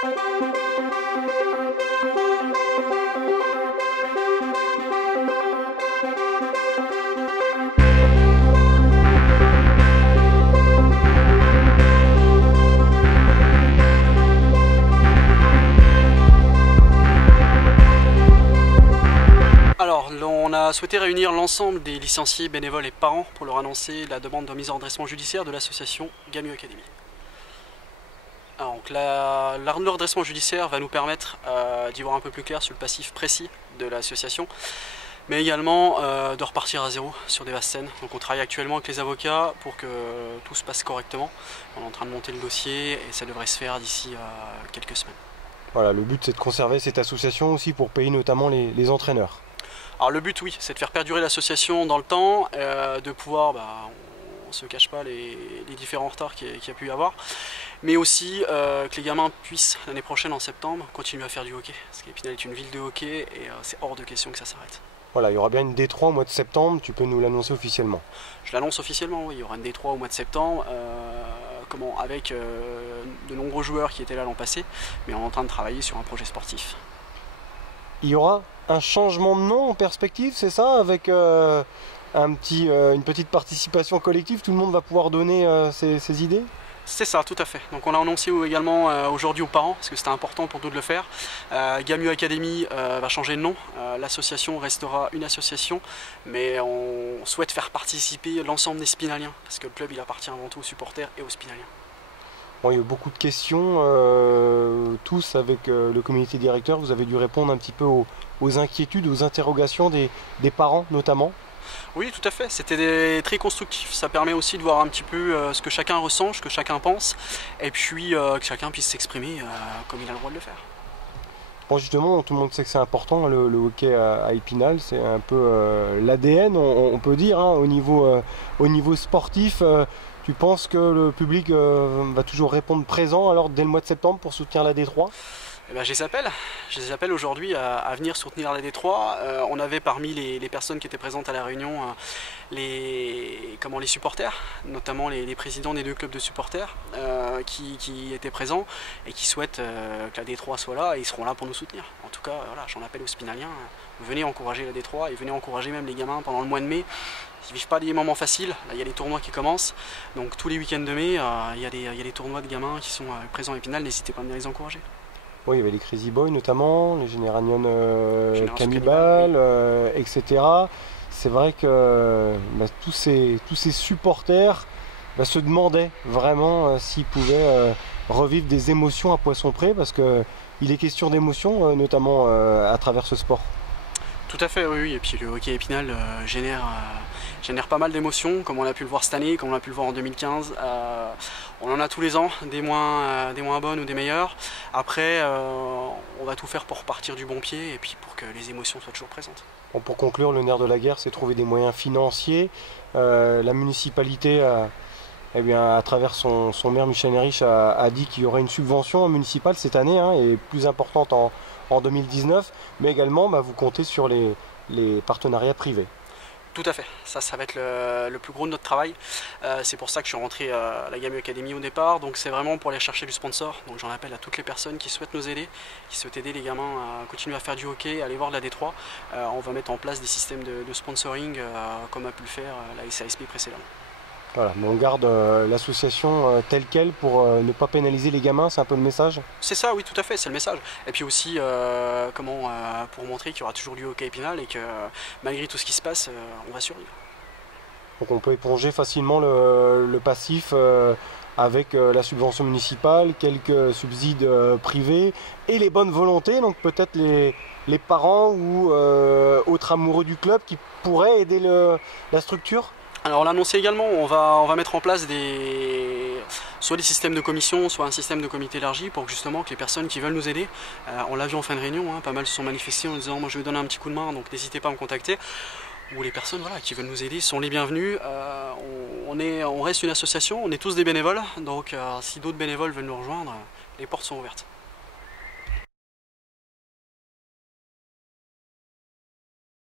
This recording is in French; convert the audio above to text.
Alors, on a souhaité réunir l'ensemble des licenciés, bénévoles et parents pour leur annoncer la demande de mise en redressement judiciaire de l'association Gamu Academy. Alors, donc, le redressement judiciaire va nous permettre d'y voir un peu plus clair sur le passif précis de l'association, mais également de repartir à zéro sur des vastes scènes. Donc on travaille actuellement avec les avocats pour que tout se passe correctement. On est en train de monter le dossier et ça devrait se faire d'ici quelques semaines. Voilà, le but c'est de conserver cette association aussi pour payer notamment les entraîneurs. Alors le but, oui, c'est de faire perdurer l'association dans le temps, de pouvoir, on ne se cache pas les différents retards qu'il y a pu y avoir, mais aussi que les gamins puissent l'année prochaine en septembre continuer à faire du hockey, parce qu'Épinal est une ville de hockey et c'est hors de question que ça s'arrête. Voilà, il y aura bien une D3 au mois de septembre, tu peux nous l'annoncer officiellement? Je l'annonce officiellement, oui, il y aura une D3 au mois de septembre, avec de nombreux joueurs qui étaient là l'an passé, mais on est en train de travailler sur un projet sportif. Il y aura un changement de nom en perspective, c'est ça? Avec une petite participation collective, tout le monde va pouvoir donner ses idées? C'est ça, tout à fait. Donc on a annoncé également aujourd'hui aux parents, parce que c'était important pour nous de le faire. Gamu Academy va changer de nom. L'association restera une association, mais on souhaite faire participer l'ensemble des Spinaliens, parce que le club il appartient avant tout aux supporters et aux Spinaliens. Bon, il y a eu beaucoup de questions, tous avec le comité directeur, vous avez dû répondre un petit peu aux inquiétudes, aux interrogations des parents notamment. Oui, tout à fait, c'était très constructif, ça permet aussi de voir un petit peu ce que chacun ressent, ce que chacun pense, et puis que chacun puisse s'exprimer comme il a le droit de le faire. Bon, justement, tout le monde sait que c'est important, le hockey à Épinal, c'est un peu l'ADN, on peut dire, hein, au niveau sportif. Tu penses que le public va toujours répondre présent alors dès le mois de septembre pour soutenir la D3? Eh ben, je les appelle aujourd'hui à venir soutenir la D3. On avait parmi les personnes qui étaient présentes à la réunion les supporters, notamment les présidents des deux clubs de supporters qui étaient présents et qui souhaitent que la D3 soit là et ils seront là pour nous soutenir. En tout cas, voilà, j'en appelle aux Spinaliens, venez encourager la D3 et venez encourager même les gamins pendant le mois de mai. Ils ne vivent pas des moments faciles, là, il y a les tournois qui commencent, donc tous les week-ends de mai, il y a des tournois de gamins qui sont présents à Épinal, n'hésitez pas à venir les encourager. Oui, il y avait les Crazy Boys notamment, les Généranion Cannibal, oui. Etc. C'est vrai que tous ces supporters se demandaient vraiment s'ils pouvaient revivre des émotions à Poisson-Pré, parce qu'il est question d'émotions, notamment à travers ce sport. Tout à fait, oui, et puis le hockey Épinal génère pas mal d'émotions, comme on a pu le voir cette année, comme on a pu le voir en 2015. On en a tous les ans, des moins bonnes ou des meilleures. Après, on va tout faire pour repartir du bon pied et puis pour que les émotions soient toujours présentes. Bon, pour conclure, le nerf de la guerre, c'est trouver des moyens financiers. La municipalité, à travers son maire Michel Henrich, a dit qu'il y aurait une subvention municipale cette année, hein, et plus importante en 2019, mais également vous comptez sur les partenariats privés. Tout à fait, ça va être le plus gros de notre travail. C'est pour ça que je suis rentré à la Gamu Academy au départ, donc c'est vraiment pour aller chercher du sponsor. Donc j'en appelle à toutes les personnes qui souhaitent nous aider, qui souhaitent aider les gamins à continuer à faire du hockey, à aller voir de la D3. On va mettre en place des systèmes de sponsoring comme a pu le faire la SASP précédemment. Voilà, mais on garde l'association telle qu'elle pour ne pas pénaliser les gamins, c'est un peu le message? C'est ça, oui, tout à fait, c'est le message. Et puis aussi, pour montrer qu'il y aura toujours du hockey Épinal et que malgré tout ce qui se passe, on va survivre. Donc on peut éponger facilement le passif avec la subvention municipale, quelques subsides privés et les bonnes volontés, donc peut-être les parents ou autres amoureux du club qui pourraient aider la structure? Alors on l'a annoncé également, on va mettre en place soit des systèmes de commission, soit un système de comité élargi pour justement que les personnes qui veulent nous aider, on l'a vu en fin de réunion, pas mal se sont manifestés en disant moi je vais donner un petit coup de main, donc n'hésitez pas à me contacter. Ou les personnes qui veulent nous aider sont les bienvenus. On reste une association, on est tous des bénévoles, donc si d'autres bénévoles veulent nous rejoindre, les portes sont ouvertes.